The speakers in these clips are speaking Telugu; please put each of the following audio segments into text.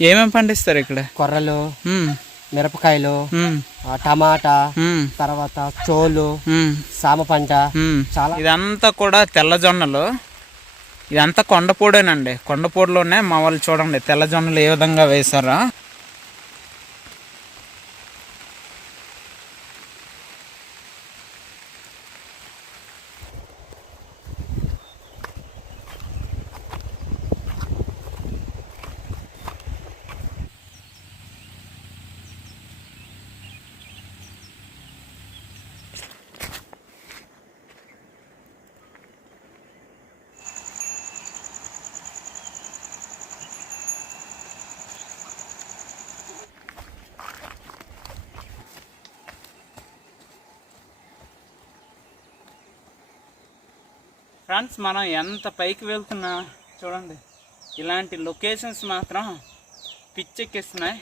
ఏమేమి పండిస్తారు ఇక్కడ? కొర్రలు, మిరపకాయలు, టమాటా, తర్వాత చోలు, సామ పంట చాలా. ఇదంతా కూడా తెల్లజొన్నలు. ఇదంతా కొండపూడేనండి. కొండపూడిలోనే మా వాళ్ళు చూడండి తెల్లజొన్నలు ఏ విధంగా వేశారో. ఫ్రెండ్స్, మనం ఎంత పైకి వెళ్తున్నా చూడండి ఇలాంటి లొకేషన్స్ మాత్రం పిచ్చెక్కిస్తున్నాయి.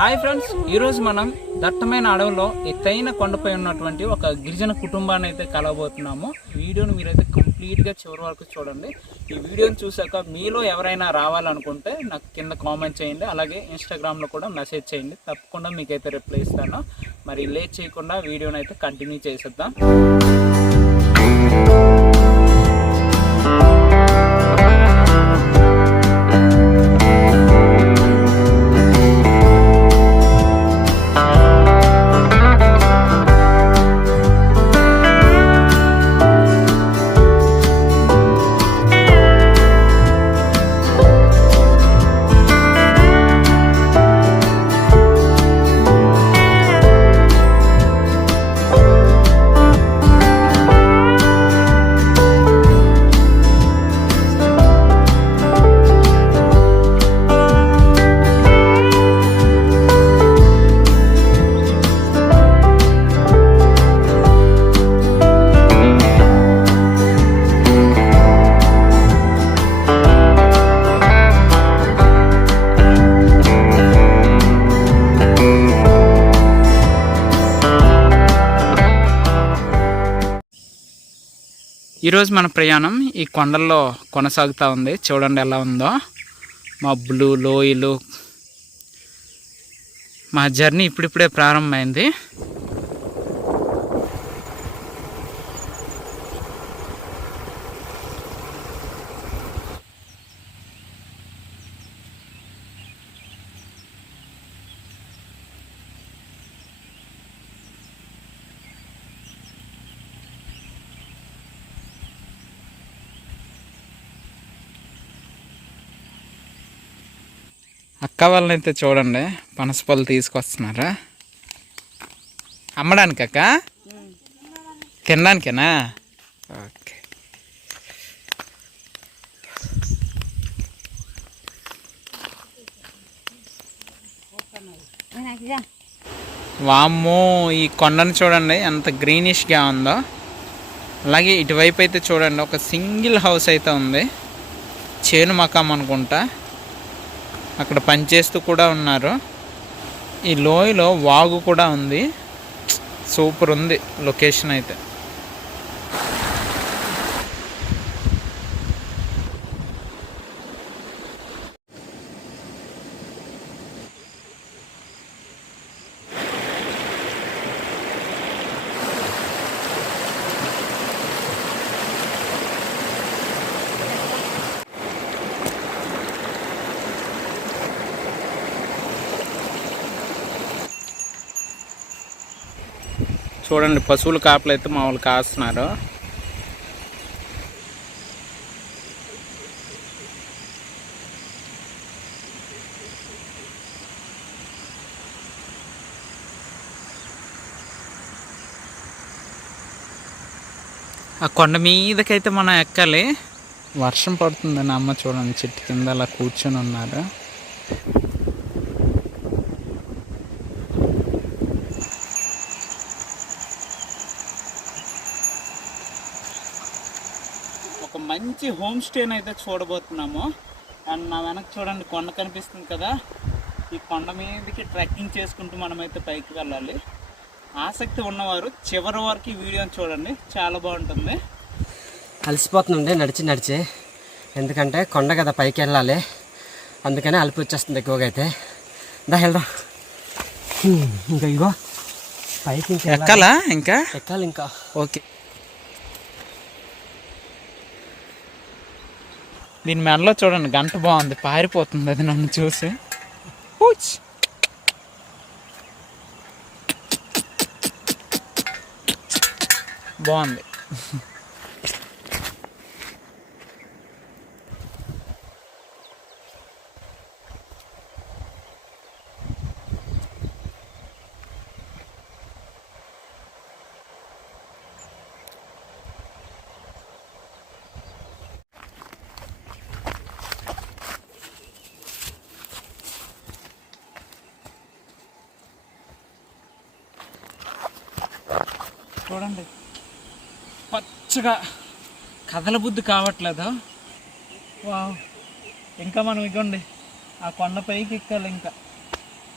హాయ్ ఫ్రెండ్స్, ఈరోజు మనం దట్టమైన అడవిలో ఎత్తైన కొండపై ఉన్నటువంటి ఒక గిరిజన కుటుంబాన్ని అయితే కలవబోతున్నాము. వీడియోని మీరైతే కంప్లీట్గా చివరి వరకు చూడండి. ఈ వీడియోని చూసాక మీలో ఎవరైనా రావాలనుకుంటే నాకు కింద కామెంట్ చేయండి, అలాగే ఇన్స్టాగ్రామ్లో కూడా మెసేజ్ చేయండి. తప్పకుండా మీకైతే రిప్లై ఇస్తాను. మరి లేట్ చేయకుండా వీడియోని అయితే కంటిన్యూ చేసేద్దాం. ఈరోజు మన ప్రయాణం ఈ కొండల్లో కొనసాగుతూ ఉంది. చూడండి ఎలా ఉందో, మబ్బులు, లోయలు. మా జర్నీ ఇప్పుడిప్పుడే ప్రారంభమైంది. అక్క వాళ్ళనైతే చూడండి పనసపళ్ళు తీసుకొస్తున్నారా? అమ్మడానికి అక్క? తినడానికేనా? ఓకే. వామ్మో, ఈ కొండను చూడండి ఎంత గ్రీనిష్గా ఉందో. అలాగే ఇటువైపు అయితే చూడండి ఒక సింగిల్ హౌస్ అయితే ఉంది. చేను మకాం అనుకుంటా. అక్కడ పనిచేస్తూ కూడా ఉన్నారు. ఈ లోయలో వాగు కూడా ఉంది. సూపర్ ఉంది లొకేషన్ అయితే. చూడండి పశువుల కాపలు అయితే మామూలు కాస్తున్నారు. ఆ కొండ మీదకైతే మనం ఎక్కాలి. వర్షం పడుతుందని అమ్మ చూడండి చెట్టు కింద అలా కూర్చొని ఉన్నారు. ఒక మంచి హోమ్ స్టేని అయితే చూడబోతున్నాము. అండ్ నా వెనక చూడండి కొండ కనిపిస్తుంది కదా, ఈ కొండ మీదకి ట్రెక్కింగ్ చేసుకుంటూ మనమైతే పైకి వెళ్ళాలి. ఆసక్తి ఉన్నవారు చివరి వరకు ఈ వీడియోని చూడండి, చాలా బాగుంటుంది. అలసిపోతుందండి నడిచి ఎందుకంటే కొండ కదా పైకి వెళ్ళాలి, అందుకని అలిపి వచ్చేస్తుంది ఎక్కువగా అయితే. వెళ్దాం. ఇంకా ఇగో పైకి ఎక్కాలా? ఎక్కాలి ఇంకా. ఓకే. దీని మెడలో చూడండి గంట బాగుంది, పారిపోతుంది అది నన్ను చూసి. బాగుంది. చూడండి పచ్చగా కదల బుద్ధి కావట్లేదు. వావ్, ఇంకా మనం ఇగోండి ఆ కొండ పైకి ఎక్కాలి. ఇంకా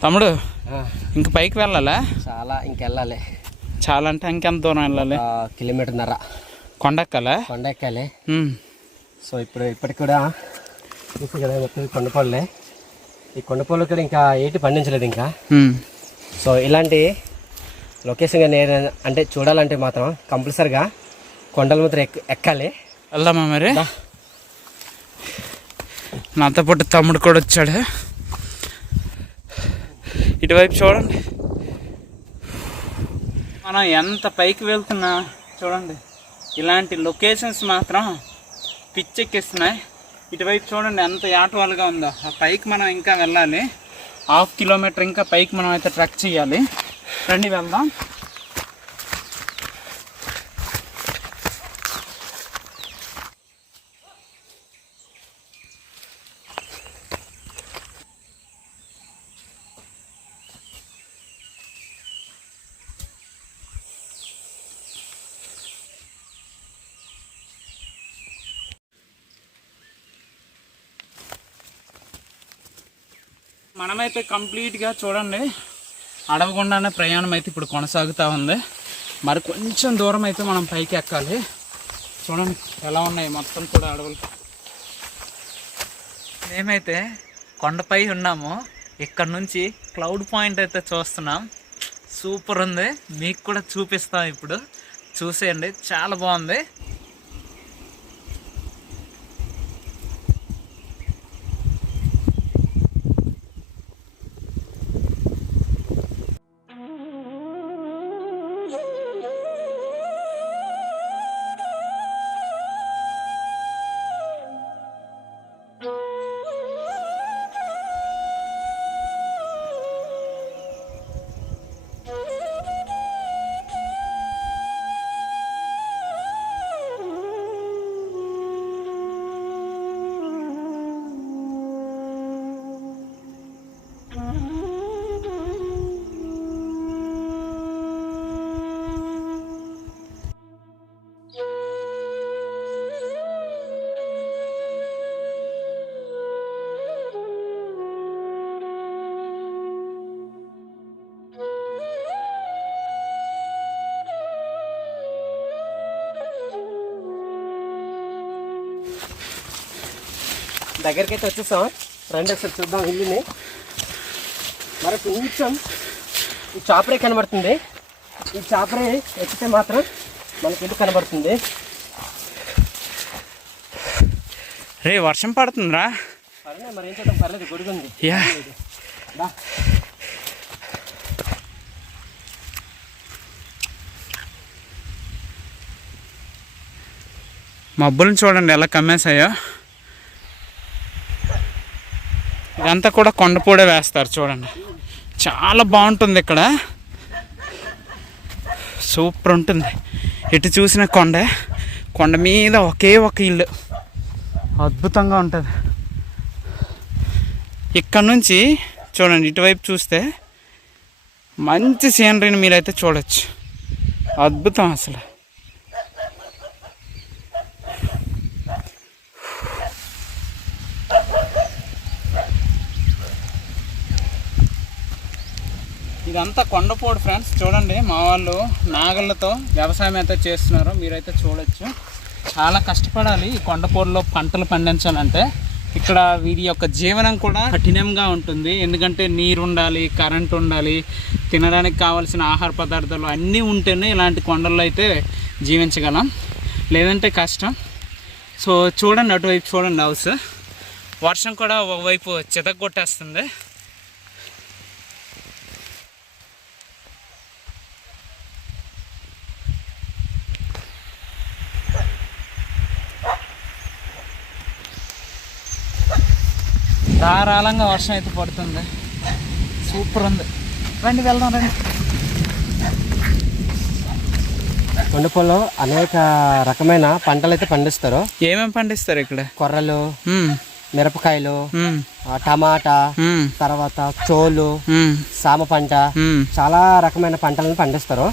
తమ్ముడు ఇంక పైకి వెళ్ళాలా? చాలా ఇంకెళ్ళాలి. చాలా అంటే ఇంకెంత దూరం వెళ్ళాలి? 1.5 కిలోమీటర్ కొండ ఎక్కాలా? కొండ ఎక్కాలి. సో ఇప్పటికి కూడా చూసి కదా మొత్తం కొండపొలే. ఈ కొండపొలు కూడా ఇంకా ఏటి పండించలేదు ఇంకా. సో ఇలాంటి లొకేషన్గా నేను అంటే చూడాలంటే మాత్రం కంపల్సరిగా కొండల మాత్రం ఎక్కాలి. వెళ్దామా మరి? నాతో పాటు తమ్ముడు కూడా వచ్చాడు. ఇటువైపు చూడండి, మనం ఎంత పైకి వెళ్తున్నా చూడండి ఇలాంటి లొకేషన్స్ మాత్రం పిచ్చెక్కిస్తున్నాయి. ఇటువైపు చూడండి ఎంత యాటవాలుగా ఉందో. ఆ పైకి మనం ఇంకా వెళ్ళాలి. 1/2 కిలోమీటర్ ఇంకా పైకి మనం అయితే ట్రెక్ చేయాలి. రండి వెళ్దాం. మనమైతే కంప్లీట్గా చూడండి అడవకుండానే ప్రయాణం అయితే ఇప్పుడు కొనసాగుతూ ఉంది. మరి కొంచెం దూరం అయితే మనం పైకి ఎక్కాలి. చూడండి ఎలా ఉన్నాయి మొత్తం కూడా అడవులు. మేమైతే కొండపై ఉన్నాము. ఇక్కడ నుంచి క్లౌడ్ పాయింట్ అయితే చూస్తున్నాం. సూపర్ ఉంది, మీకు కూడా చూపిస్తాం ఇప్పుడు. చూసేయండి, చాలా బాగుంది. దగ్గరికి అయితే వచ్చేసాం. రండి ఒకసారి చూద్దాం ఇల్లుని. మరి కొంచెం ఈ చాపరే కనబడుతుంది. ఈ చాపరే ఎక్కితే మాత్రం మనకి ఇల్లు కనబడుతుంది. రే వర్షం పడుతుందిరా. పర్లేదు, మరి ఏం చేద్దాం, పర్లేదు, గొడుగుంది. మబ్బులను చూడండి ఎలా కమ్మేశాయో. ఇదంతా కూడా కొండపూడే వేస్తారు చూడండి. చాలా బాగుంటుంది ఇక్కడ, సూపర్ ఉంటుంది. ఎటు చూసిన కొండ, కొండ మీద ఒకే ఒక ఇల్లు, అద్భుతంగా ఉంటుంది. ఇక్కడ నుంచి చూడండి ఇటువైపు చూస్తే మంచి సీనరీని మీరైతే చూడొచ్చు. అద్భుతం అసలు. ఇదంతా కొండపోడు ఫ్రెండ్స్. చూడండి మా వాళ్ళు నాగళ్ళతో వ్యవసాయం అయితే చేస్తున్నారు, మీరైతే చూడొచ్చు. చాలా కష్టపడాలి ఈ కొండపోడులో పంటలు పండించాలంటే. ఇక్కడ వీరి యొక్క జీవనం కూడా కఠినంగా ఉంటుంది, ఎందుకంటే నీరు ఉండాలి, కరెంట్ ఉండాలి, తినడానికి కావాల్సిన ఆహార పదార్థాలు అన్నీ ఉంటేనే ఇలాంటి కొండల్లో అయితే జీవించగలం, లేదంటే కష్టం. సో చూడండి అటువైపు చూడండి హౌస్. వర్షం కూడా ఒకవైపు చితగొట్టేస్తుంది. ధారాళంగా వర్షం అయితే పడుతుంది, సూపర్ ఉంది. రండి వెళ్దాం రండి. కొండపొలో అనేక రకమైన పంటలు అయితే పండిస్తారు. ఏమేమి పండిస్తారు ఇక్కడ? కొర్రలు, మిరపకాయలు, టమాటా, తర్వాత చోలు, సామ పంట, చాలా రకమైన పంటలను పండిస్తారు.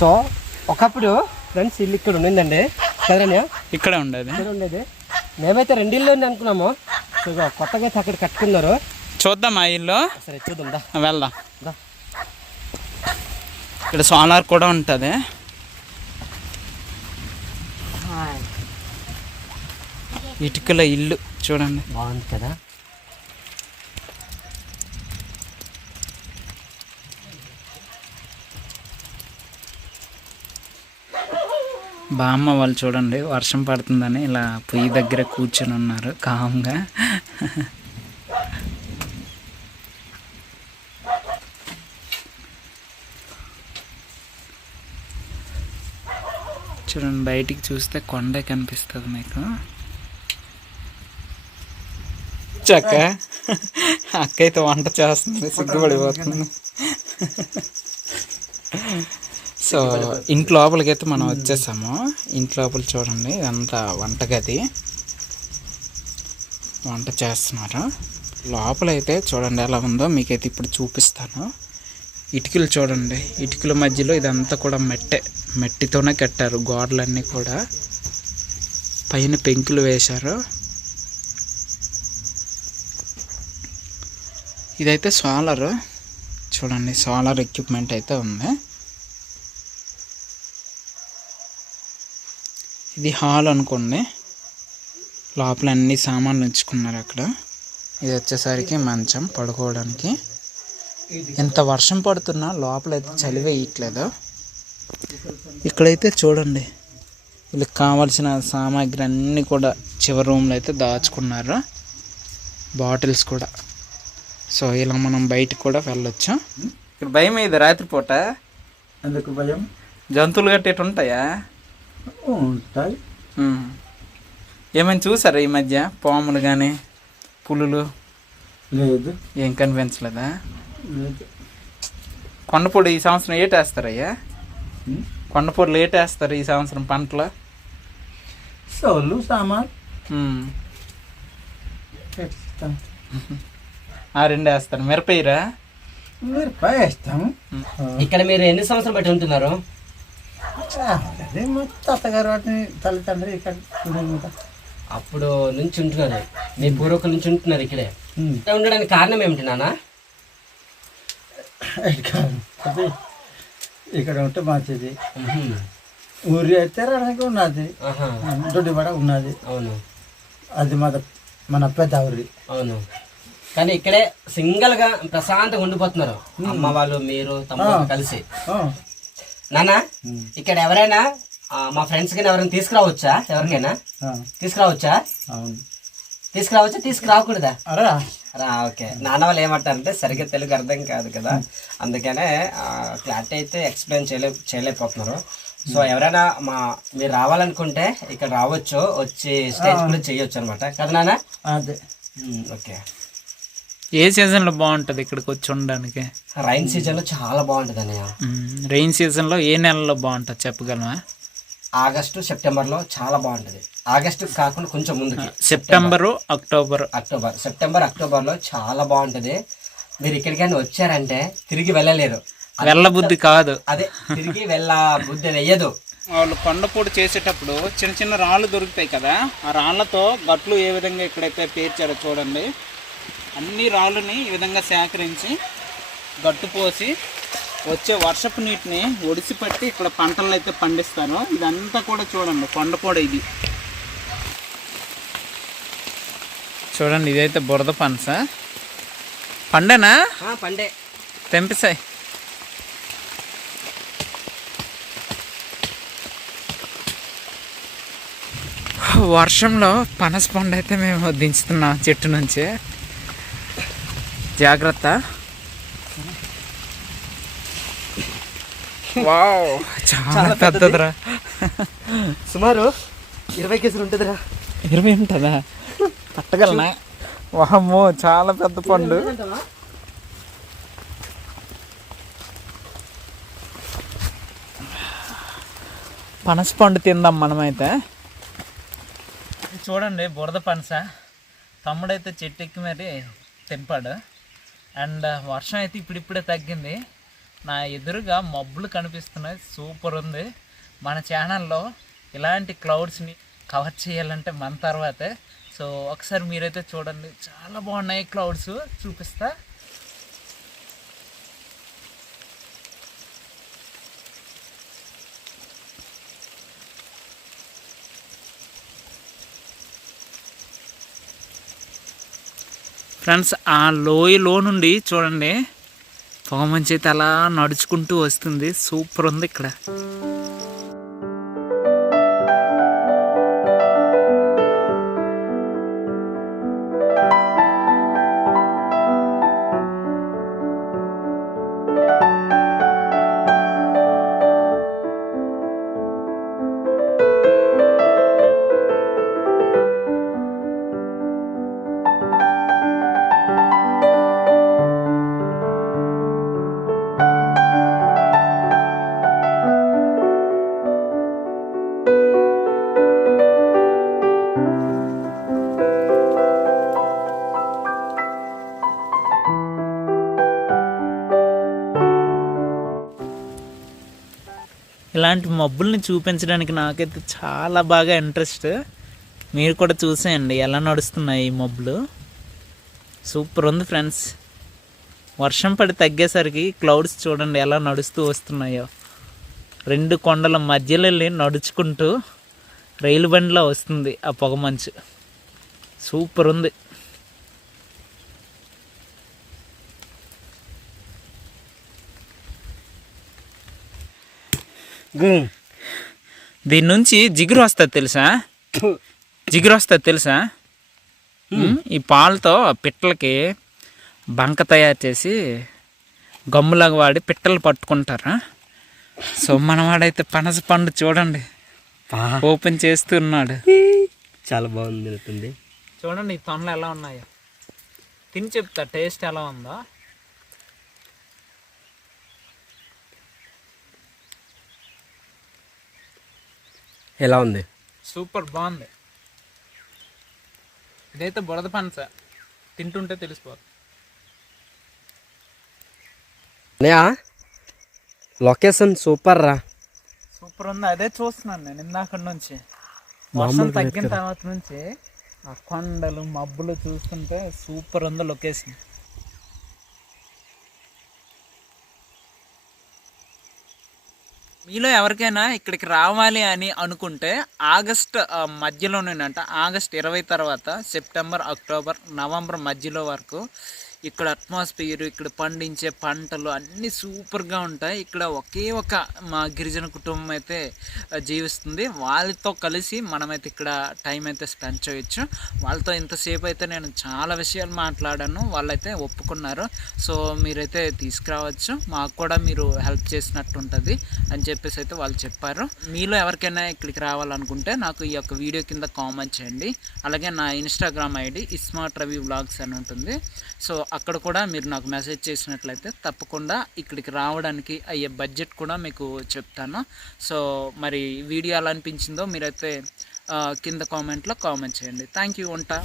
సో ఒకప్పుడు ఫ్రెండ్స్ ఇల్లు ఇక్కడ ఉండిందండి కదరా, ఇక్కడే ఉండేది. మేమైతే 2 ఇళ్ళు ఉంది అనుకున్నాము. సో కొత్తగా అయితే అక్కడ కట్టుకున్నారు. చూద్దాం ఆ ఇల్లు. సరే చూద్దాం, వెళ్దాం. ఇక్కడ సోలార్ కూడా ఉంటుంది. ఇటుకల ఇల్లు చూడండి, బాగుంది కదా. బామ్మ వాళ్ళు చూడండి వర్షం పడుతుందని ఇలా పొయ్యి దగ్గర కూర్చొని ఉన్నారు కామ్గా. చూడండి బయటికి చూస్తే కొండే కనిపిస్తుంది మీకు. చక్క అక్క అయితే వంట చేస్తుంది, సిగ్గుపడిపోతుంది. సో ఇంటి లోపలికైతే మనం వచ్చేసాము. ఇంటి లోపల చూడండి ఇదంతా వంటగది, వంట చేస్తున్నారు. లోపలైతే చూడండి ఎలా ఉందో మీకైతే ఇప్పుడు చూపిస్తాను. ఇటుకలు చూడండి, ఇటుకల మధ్యలో ఇదంతా కూడా మట్టితోనే కట్టారు. గోడలన్నీ కూడా పైన పెంకులు వేశారు. ఇదైతే సోలార్ చూడండి, సోలార్ ఎక్విప్మెంట్ అయితే ఉంది. ఇది హాల్ అనుకోండి, లోపల అన్ని సామాన్లు ఉంచుకున్నారు అక్కడ. ఇది వచ్చేసరికి మంచం పడుకోవడానికి. ఎంత వర్షం పడుతున్నా లోపలైతే చలి వేయట్లేదు. ఇక్కడైతే చూడండి వీళ్ళకి కావాల్సిన సామాగ్రి అన్నీ కూడా చివరి రూమ్లో అయితే దాచుకున్నారు, బాటిల్స్ కూడా. సో ఇలా మనం బయటకు కూడా వెళ్ళొచ్చు. ఇక్కడ భయం ఇది రాత్రిపూట? ఎందుకు భయం? జంతువులు గట్టేటి ఉంటాయా? ఉంటాయి. ఏమైనా చూసారా ఈ మధ్య పాములు కానీ పులులు? లేదు. ఏం కనిపించలేదా? లేదు. కొండపూడి ఈ సంవత్సరం ఏటేస్తారయ్యా? కొండపూడిలో ఏటేస్తారు ఈ సంవత్సరం పంటలు? సోళ్ళు సామాన్ ఆ రెండు వేస్తారు. మిరపయ్యరా? మిరపకాయ వేస్తాము. ఇక్కడ మీరు ఎన్ని సంవత్సరాలు బట్టి ఉంటున్నారు? మా తాతగారు వాటిని తల్లిదండ్రి ఇక్కడ అప్పుడు నుంచి ఉంటున్నారు, మీ పూర్వకుల నుంచి ఉంటున్నారు ఇక్కడే. ఉండడానికి కారణం ఏమిటి నాన్న? ఇక్కడ ఉంటే మంచిది. ఊరి అయితే రణకి ఉన్నది, దొడ్డిబడ ఉన్నది. అవును, అది మన పెద్ద ఊరి. అవును, కానీ ఇక్కడే సింగల్ గా ప్రశాంతంగా ఉండిపోతున్నారు అమ్మ వాళ్ళు, మీరు తమ్ముడు కలిసి. నాన్న ఇక్కడ ఎవరైనా మా ఫ్రెండ్స్ కానీ ఎవరైనా తీసుకురావచ్చా? ఎవరికైనా తీసుకురావచ్చా? తీసుకురావచ్చా, తీసుకురాకూడదా? రా. ఓకే. నాన్న వాళ్ళు ఏమంటారంటే సరిగ్గా తెలుగు అర్థం కాదు కదా, అందుకనే క్లారిటీ అయితే ఎక్స్ప్లెయిన్ చేయలేకపోతున్నారు. సో ఎవరైనా మీరు రావాలనుకుంటే ఇక్కడ రావచ్చు, వచ్చి స్టేజ్ కూడా చేయొచ్చు అనమాట కదా నాన్న? అదే. ఓకే. ఏ సీజన్లో బాగుంటుంది ఇక్కడికి వచ్చి ఉండడానికి? రైన్ సీజన్లో చాలా బాగుంటుంది అన్నయ్య. రెయిన్ సీజన్లో ఏ నెలలో బాగుంటుంది చెప్పగలమా? ఆగస్టు సెప్టెంబర్లో చాలా బాగుంటుంది. ఆగస్టు కాకుండా కొంచెం ముందుకి సెప్టెంబరు సెప్టెంబర్ అక్టోబర్లో చాలా బాగుంటుంది. మీరు ఇక్కడికైనా వచ్చారంటే తిరిగి వెళ్ళలేరు. వెళ్ళబుద్ధి కాదు. అదే తిరిగి బుద్ధి వెయ్యదు. వాళ్ళు కొండపూడి చేసేటప్పుడు చిన్న చిన్న రాళ్ళు దొరుకుతాయి కదా, ఆ రాళ్ళతో గట్లు ఏ విధంగా ఇక్కడైతే పేర్చారో చూడండి. అన్ని రాళ్ళని ఈ విధంగా సేకరించి గట్టు పోసి వచ్చే వర్షపు నీటిని ఒడిసిపట్టి ఇక్కడ పంటలను అయితే పండిస్తారు. ఇదంతా కూడా చూడండి కొండపూడి. ఇది చూడండి, ఇదైతే బురద పనస. పండేనా? పండే. తెంపిసాయి. వర్షంలో పనస పండు అయితే మేము దించుతున్నాం చెట్టు నుంచి. జాగ్రత్త. వావ్, చాలా పెద్దదిరా. సుమారు 20 కేజీలు ఉంటుందిరా. 20 ఉంటుందా? పట్టగలనా? వామ్మో, చాలా పెద్ద పండు. పనస పండు తిందాం మనమైతే. చూడండి బురద పనస. తమ్ముడైతే చెట్టు ఎక్కి మరి తెంపాడు. అండ్ వర్షం అయితే ఇప్పుడిప్పుడే తగ్గింది. నా ఎదురుగా మబ్బులు కనిపిస్తున్నాయి. సూపర్ ఉంది. మన ఛానల్లో ఇలాంటి క్లౌడ్స్ని కవర్ చేయాలంటే మన తర్వాతే. సో ఒకసారి మీరైతే చూడండి, చాలా బాగున్నాయి క్లౌడ్స్. చూపిస్తా. ఫ్రెండ్స్, ఆ లోయలో నుండి చూడండి పొగమంచి అయితే అలా నడుచుకుంటూ వస్తుంది. సూపర్ ఉంది ఇక్కడ. ఇలాంటి మబ్బుల్ని చూపించడానికి నాకైతే చాలా బాగా ఇంట్రెస్ట్. మీరు కూడా చూసేయండి ఎలా నడుస్తున్నాయి ఈ మబ్బులు. సూపర్ ఉంది ఫ్రెండ్స్. వర్షం పడి తగ్గేసరికి క్లౌడ్స్ చూడండి ఎలా నడుస్తూ వస్తున్నాయో. 2 కొండల మధ్యలో వెళ్ళి నడుచుకుంటూ రైలు బండిలో వస్తుంది ఆ పొగమంచు. సూపర్ ఉంది. దీని నుంచి జిగురు వస్తుంది తెలుసా? ఈ పాలతో పిట్టలకి బంక తయారు చేసి గమ్ములాగా వాడి పిట్టలు పట్టుకుంటారా. సో మనవాడైతే పనస పండు చూడండి ఓపెన్ చేస్తున్నాడు. చాలా బాగుంది. చూడండి ఈ తొనలు ఎలా ఉన్నాయో. తిని చెప్తా టేస్ట్ ఎలా ఉందో. ఎలా ఉంది? సూపర్ బాగుంది. ఇదైతే బురద పనస. తింటుంటే తెలిసిపోతుంది. లొకేషన్ సూపర్ రా. సూపర్ ఉంది. అదే చూస్తున్నాను నేను ఇందాక నుంచి. వర్షం తగ్గిన తర్వాత నుంచి ఆ కొండలు మబ్బులు చూస్తుంటే సూపర్ ఉంది లొకేషన్. మీలో ఎవరికైనా ఇక్కడికి రావాలి అని అనుకుంటే ఆగస్ట్ మధ్యలోనేనంట. ఆగస్ట్ 20 తర్వాత సెప్టెంబర్, అక్టోబర్, నవంబర్ మధ్యలో వరకు ఇక్కడ అట్మాస్ఫియర్, ఇక్కడ పండించే పంటలు అన్నీ సూపర్గా ఉంటాయి. ఇక్కడ ఒకే ఒక మా గిరిజన కుటుంబం అయితే జీవిస్తుంది. వాళ్ళతో కలిసి మనమైతే ఇక్కడ టైం అయితే స్పెండ్ చేయొచ్చు. వాళ్ళతో ఇంతసేపు అయితే నేను చాలా విషయాలు మాట్లాడాను, వాళ్ళైతే ఒప్పుకున్నారు. సో మీరైతే తీసుకురావచ్చు, మాకు కూడా మీరు హెల్ప్ చేసినట్టు ఉంటుంది అని చెప్పేసి అయితే వాళ్ళు చెప్పారు. మీలో ఎవరికైనా ఇక్కడికి రావాలనుకుంటే నాకు ఈ యొక్క వీడియో కింద కామెంట్ చేయండి. అలాగే నా Instagram ID iSmart Ravi vlogs అని ఉంటుంది. సో అక్కడ కూడా మీరు నాకు మెసేజ్ చేసినట్లయితే తప్పకుండా ఇక్కడికి రావడానికి అయ్యే బడ్జెట్ కూడా మీకు చెప్తాను. సో మరి వీడియో ఎలా అనిపించిందో మీరైతే కింద కామెంట్లో కామెంట్ చేయండి. Thank you. ఉంటా.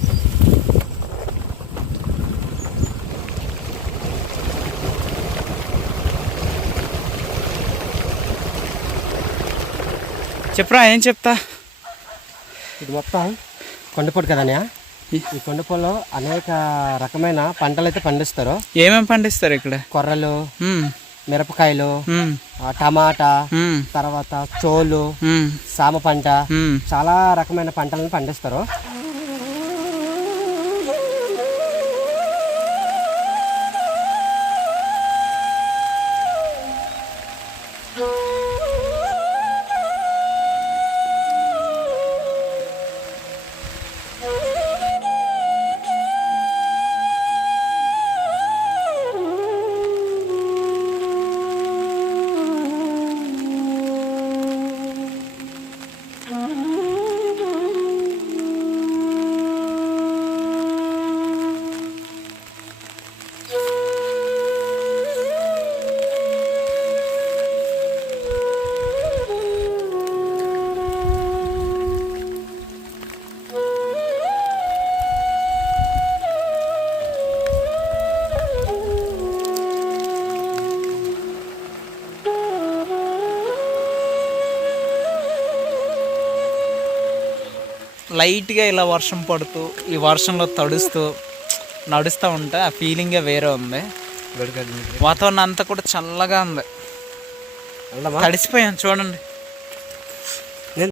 చెప్పరా, ఏం చెప్తా. ఇది మొత్తం కొండపోటు కదన్నయ్య. ఈ కొండపోలో అనేక రకమైన పంటలు అయితే పండిస్తారు. ఏమేమి పండిస్తారు ఇక్కడ? కొర్రలు, మిరపకాయలు, టమాటా, తర్వాత చోలు, సామ పంట, చాలా రకమైన పంటలను పండిస్తారు. లైట్గా ఇలా వర్షం పడుతూ ఈ వర్షంలో తడుస్తూ నడుస్తూ ఉంటే ఆ ఫీలింగే వేరే ఉంది. వాతావరణం అంతా కూడా చల్లగా ఉంది. తడిసిపోయాను చూడండి.